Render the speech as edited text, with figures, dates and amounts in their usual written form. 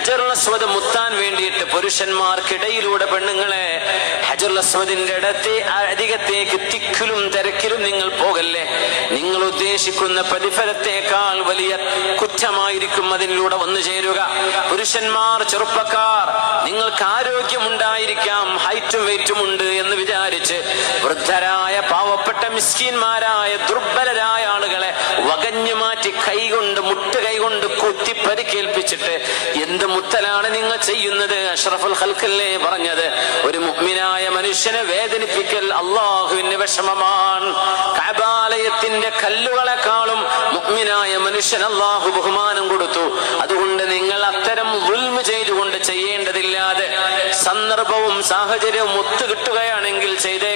ഹജറുൽ അസ്വദ് മുത്താൻ വേണ്ടിയിട്ട് പുരുഷന്മാർക്കിടയിലൂടെ പെണ്ണുങ്ങളെ ഹജറുൽ അസ്വദിന്റെ അധികത്തേക്ക് തിക്കിലും തിരക്കിലും നിങ്ങൾ പോകല്ലേ. നിങ്ങൾ ഉദ്ദേശിക്കുന്ന പ്രതിഫലത്തേക്കാൾ വലിയ കുറ്റമായിരിക്കും അതിലൂടെ വന്നു ചേരുക. പുരുഷന്മാർ, ചെറുപ്പക്കാർ, നിങ്ങൾക്ക് ആരോഗ്യമുണ്ടായിരിക്കാം, ഹൈറ്റും വെയിറ്റും ഉണ്ട് എന്ന് വിചാരിച്ച് വൃദ്ധരായ പാവപ്പെട്ട മിസ്കീന്മാരായ ദുർബലരായ ആളുകളെ വകഞ്ഞു മാറ്റി കൈകൊണ്ട് മുട്ടുകൈകൊണ്ട് കുത്തി പരിക്കേൽപ്പിച്ചിട്ട് എന്ത് മുത്തലാണ് നിങ്ങൾ ചെയ്യുന്നത്? അഷ്റഫുൽ ഖൽഖല്ലേ പറഞ്ഞത്, ഒരു മുഅ്മിനായ മനുഷ്യനെ വേദനിപ്പിക്കൽ അല്ലാഹുവിന് വിഷമമാണ്. കഅബാലയത്തിന്റെ കല്ലുകളെക്കാളും മുഅ്മിനായ മനുഷ്യൻ അല്ലാഹു ബഹുമാനം കൊടുത്തു. അതുകൊണ്ട് നിങ്ങൾ അത്തരം ദുൽമ് ചെയ്തുകൊണ്ട് ചെയ്യേണ്ടതില്ലാതെ സന്ദർഭവും സാഹചര്യവും ഒത്തുകിട്ടുകയാണെങ്കിൽ ചെയ്തേ